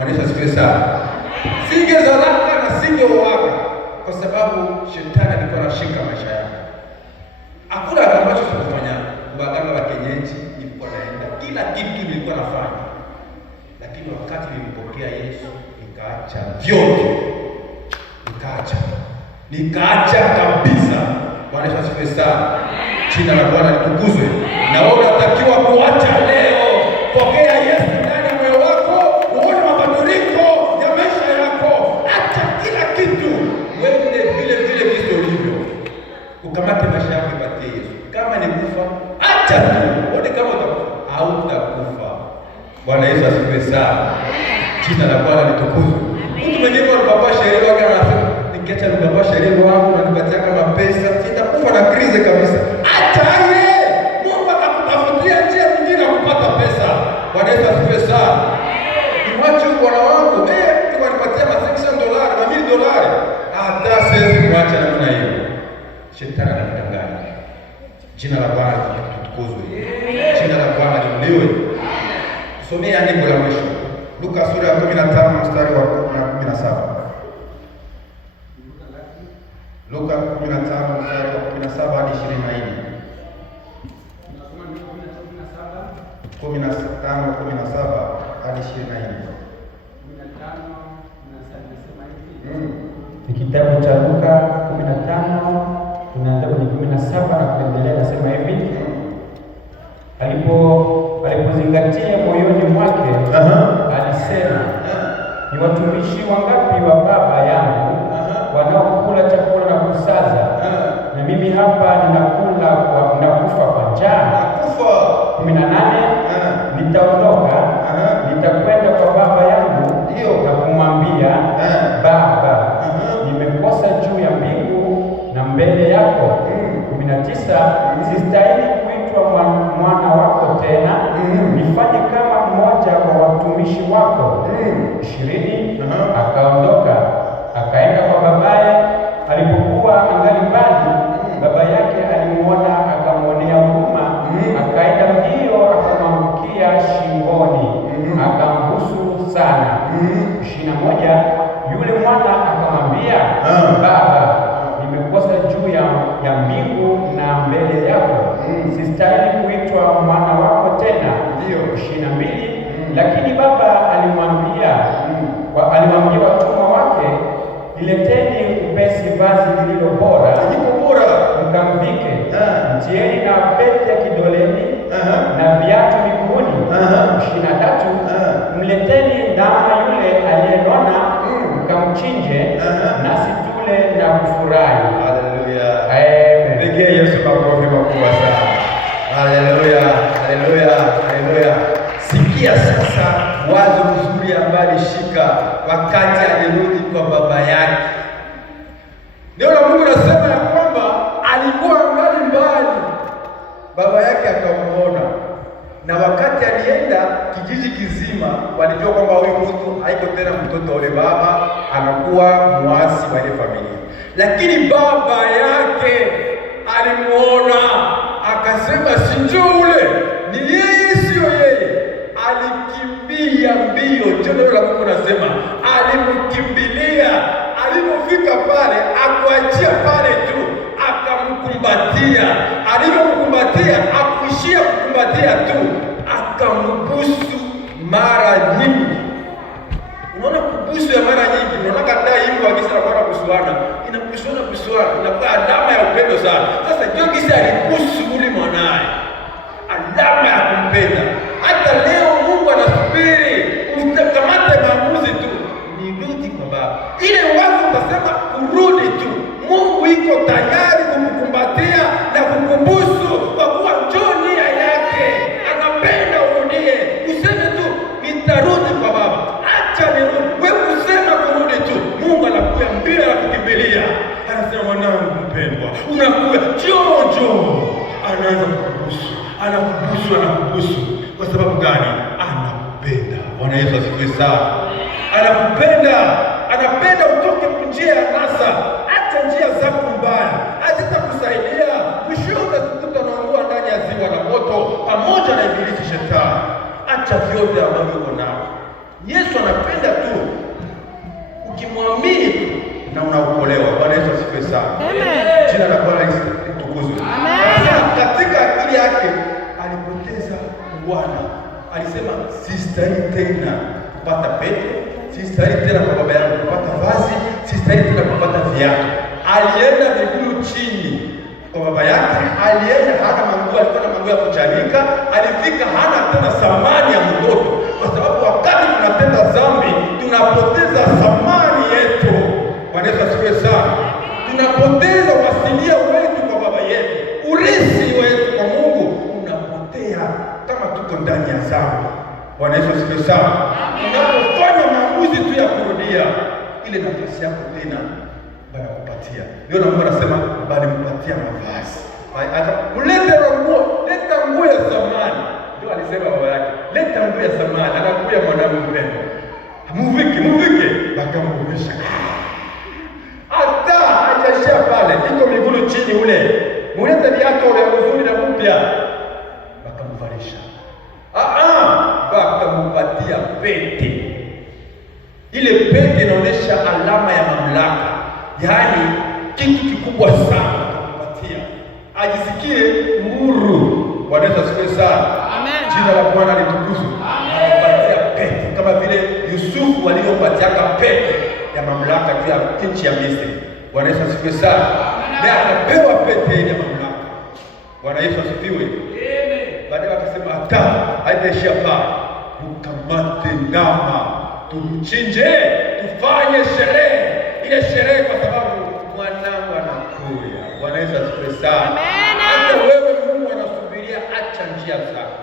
Bwana Yesu asifiwe sana. Singezalaka na singeoaga kwa sababu shetani alikuwa anashika maisha yake. Hakuna ambacho sikufanya. Waganga wa kienyeji nilikuwa naenda, kila kitu nilikuwa nafanya. Lakini wakati nilipokea Yesu, nikaacha vyote. Nikaacha kabisa. Bwana Yesu asifiwe sana. Jina la Bwana litukuzwe. Na wewe unatakiwa kuacha leo. Pokea Yesu ndani ya moyo wako, uone mabadiliko ya maisha yako. Acha kila kitu. Wewe vile Kristo ulivyo. Ukamate maisha yako ipatie Yesu. Kama ni kufa, acha tu. Uone kama utakufa au utakufa. Bwana Yesu asifiwe sana. Jina la Bwana litukuzwe. Mtu mwenyewe alipapa sherehe wake anasema, nikiacha nipapa sherehe wangu na nipatia kama pesa, sitakufa na krize kabisa. Acha yeye. Mungu atakutafutia njia nyingine ya kupata pesa. Bwana Yesu asifiwe sana. Nimwache bwana wangu, mtu anipatia $600, $1,000. Hata siwezi kumwacha namna hiyo. Shetani anakudanganya. Jina la Bwana litukuzwe. Jina la Bwana liinuliwe. Tusomee andiko la mwisho. Luka sura ya 15 mstari wa 17. Luka 15 mstari wa 17 hadi 24. 15:17 hadi 24. Ni kitabu cha Luka 15 tunaanza kwenye 17 na kuendelea, nasema hivi: alipozingatia moyoni mwake, alisema, ni watumishi wangapi wa baba yangu wanaokula chakula na kusaza, na mimi hapa ninakufa kwa njaa. 18, nitaondoka, nitakwenda kwa baba yangu na kumwambia, Baba, nimekosa juu ya mbingu na mbele yako. 19, sistahili kuitwa mwana wako tena, nifanye kama mmoja wa watumishi wako. 20, akaondoka akaenda kwa babaye. Alipokuwa angali mbali, baba yake alimuona, akamwonea huruma, akaenda mbio, akamwangukia shingoni, akambusu sana. 21, yule mwana akamwambia, Baba, nimekosa juu ya mbingu na mbele yako, sistahili kuitwa mwana wako tena. 22, lakini baba alimwambia watumwa wake, nileteni upesi vazi lililo bora, mkamvike, mtieni na pete kidoleni na viatu miguuni. 23, mleteni ndama yule aliyenona, mkamchinje, nasi tule na kufurahi. Haleluya. Amen. Pigia Yesu makofi makubwa sana. Haleluya. Haleluya. Haleluya. Sikia sasa wazo mzuri ambalo alishika wakati alirudi kwa baba yake. Neno la Mungu nasema ya kwamba alikuwa angali mbali, baba yake akamuona, na wakati alienda kijiji kizima walijua kwamba huyu mtu haiko tena mtoto wa baba, anakuwa muasi wa ile familia. Lakini baba yake alimuona, akasema, si njoo ule, ni yeye sio yeye. Alikimbia mbio. Neno la Mungu nasema alimkimbilia. Alipofika pale, akuachia pale tu, akamkumbatia. Alipomkumbatia, akuishia kukumbatia tu, akambusu mara nyingi. Unaona kubusu ya mara nyingi, unaona kata hivi wakisa na bwana kusuana, inabusuana, inakuwa alama ya upendo sana. Sasa ndio kisa alibusu ule mwanae, alama ya kumpenda. Hata leo Mungu anasubiri utakamate maamuzi tu, nirudi kwa baba. Ile wazo utasema urudi tu, Mungu iko tayari kukukumbatia na kukubusu, kwa kuwa njoo nia yake, anapenda urudie. Useme tu nitarudi kwa baba, acha nirudi. Wewe usema kurudi tu, Mungu anakuja mbele na kukimbilia, anasema, mwanangu mpendwa, unakuja, njoo. Anaanza kukubusu. Kwa sababu gani? Anakupenda. Bwana Yesu asifiwe sana. Anapenda utoke njia ya nasa, hata njia zako mbaya, hazitakusaidia. Mwisho utakuta unaungua ndani ya ziwa la moto pamoja na ibilisi shetani. Acha vyote ambavyo uko navyo. Yesu anapenda asifiwe sana. Jina la Bwana litukuzwe. Katika akili yake alipoteza Bwana. Alisema sistahili tena kupata pete, sistahili tena kwa baba yangu kupata vazi, sistahili tena kupata viatu. Alienda miguu chini kwa baba yake, alienda hana manguo, alikuwa na manguo ya kuchanika, alifika hana tena thamani ya mtoto, kwa sababu wakati tunatenda dhambi tunapoteza thamani yetu. Bwana Yesu asifiwe sana. Tunapoteza wasilia wetu kwa baba yetu, urithi wetu kwa Mungu unapotea kama tuko ndani ya dhambi. Bwana Yesu asifiwe sana. Unapofanya maamuzi tu ya kurudia ile nafasi yako tena bali kupatia. Ndio na Mungu anasema bali kupatia mavazi. Mlete nguo, leta nguo ya zamani. Ndio alisema baba yake, leta nguo ya zamani. Anakuja mwanadamu mpendwa. Muvike, bakamvuvisha. Hata hajaishia pale, iko miguu chini ule. Mulete viatu vya uzuri na mpya. Bakamvalisha. Bakampatia pete. Ile pete inaonyesha alama ya mamlaka. Yaani kitu kikubwa sana kumpatia. Ajisikie huru. Bwana Yesu asifiwe sana. Amen. Jina la Bwana litukuzwe. Anampatia pete kama vile Yusufu aliyopatiaka pete ya mamlaka juu ya nchi ya Misri. Bwana Yesu asifiwe sana. Na akapewa pete ile ya mamlaka. Bwana Yesu asifiwe. Amen. Baadaye akasema hata haitaishia pale. Tukamate ndama, tumchinje, tufanye sherehe. Ile sherehe kwa sababu mwanangu anakuja. Bwana Yesu asifiwe sana. Hata wewe Mungu anasubiria, acha njia zako.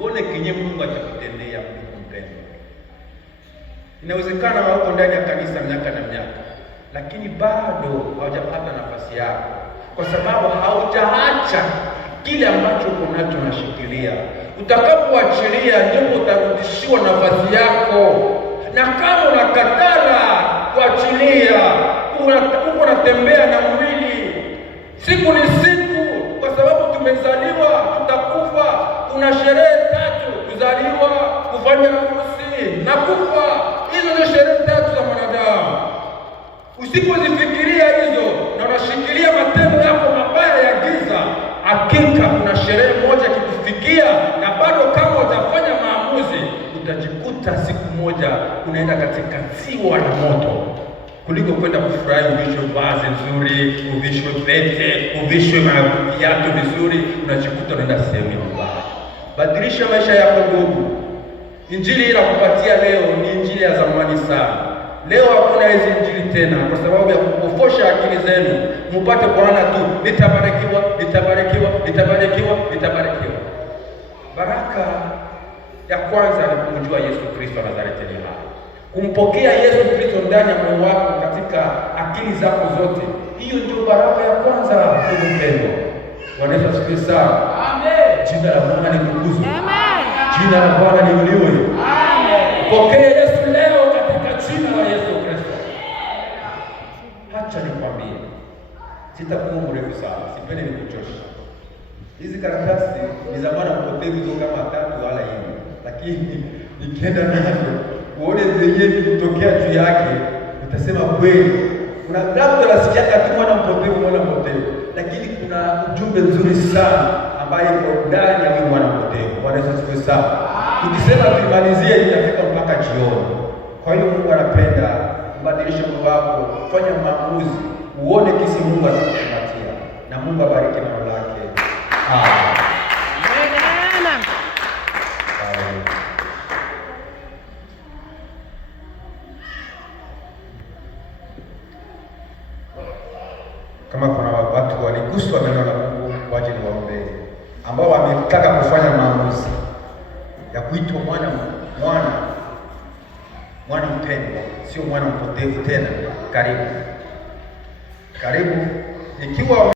Uone kenye Mungu atakutendea mpendwa. Inawezekana wako ndani ya kanisa miaka na miaka, lakini bado haujapata nafasi yako, kwa sababu haujaacha kile ambacho uko nacho unashikilia. Utakapoachilia ndipo utarudishiwa nafasi yako. Na kama unakatala kuachilia, uko unatembea na mwili. Siku ni siku, kwa sababu tumezaliwa, tutakufa. Kuna sherehe 3: kuzaliwa, kufanya harusi na kufa. Hizo ndio sherehe 3 za mwanadamu. Usipozifikiria hizo na unashikilia matendo yako mabaya ya giza, hakika kuna sherehe moja kikufikia, na bado kama utafanya maamuzi, utajikuta siku moja unaenda katika ziwa la moto, kuliko kwenda kufurahi uvishwe vazi nzuri, uvishwe pete, uvishwe viatu vizuri, unajikuta unaenda sehemu mbaya. Badilisha maisha yako ndugu. Injili inakupatia leo ni injili ya zamani sana. Leo hakuna hizi injili tena, kwa sababu ya kupofosha akili zenu, mpate kuona tu nitabarikiwa, nitabarikiwa, nitabarikiwa, nitabarikiwa. Baraka ya kwanza ni kumjua Yesu Kristo wa Nazareti ni hai. Kumpokea Yesu Kristo ndani ya moyo wako, katika akili zako zote. Hiyo ndio baraka ya kwanza ndugu mpendwa. Bwana Yesu asifiwe sana. Amen. Jina la Bwana litukuzwe. Amen. Jina la Bwana liinuliwe. Amen. Pokea Yesu leo katika jina la Yesu Kristo. Acha nikwambie, sitakuwa mrefu sana, sipendi nikuchosha. Hizi karatasi ni za mwana mpotevu tu kama 3 wala 4, lakini nikienda nazo uone zenyewe zilitokea juu yake, utasema kweli. Kuna labda unasikia tu mwana mpotevu, lakini kuna ujumbe mzuri sana ambaye uko ndani ya huyu mwana mpotevu. Bwana Yesu asifiwe sana. Tukisema tumalizie itafika mpaka jioni. Kwa hiyo Mungu anapenda kubadilisha moyo wako, fanya maamuzi, uone kisi Mungu atakupatia, na Mungu abariki neno lake. Amen. Kama kuna watu waliguswa neno la Mungu kwa ajili waombe, ambao wametaka kufanya maamuzi ya kuitwa mwana mpendwa, sio mwana mpotevu tena, karibu ikiwa